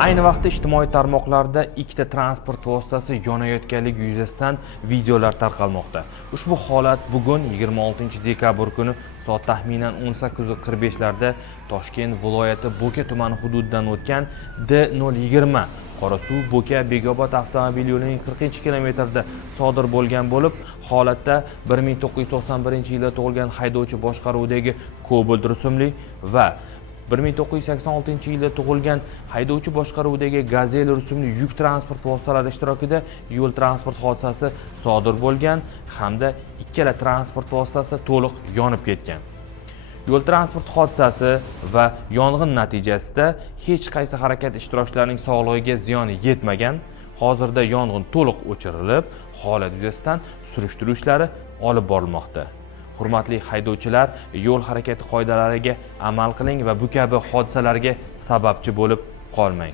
Ayni vaqtda ijtimoiy tarmoqlarda ikkita transport vositasi yonayotganligi yuzasidan videolar tarqalmoqda. Ushbu holat bugun 26 dekabr kuni soat taxminan 18:45 larda Toshkent viloyati Bo'ka tumani hududidan o'tgan D020 Qorasuv-Bo'ka Bekobod avtomobil yo'lining 40-kilometrida sodir bo'lgan bo'lib, holatda 1991-yilda tug'ilgan haydovchi boshqaruvidagi Cobalt rusumli va 1986-yilda tug'ilgan haydovchi boshqaruvidagi Gazelle rusumli yuk transport vositalari ishtirokida yo'l transport hodisasi sodir bo'lgan hamda ikkala transport vositasi to'liq yonib ketgan. Yo'l transport hodisasi va yong'in natijasida hech qaysi harakat ishtirokchilarining sog'lig'iga ziyon yetmagan. Hozirda yong'in to'liq o'chirilib, holat yuzasidan surishtiruv ishlari olib borilmoqda. Hurmatli haydovchilar, yo'l harakati qoidalariga amal qiling va bu kabi hodisalarga sababchi bo'lib qolmang.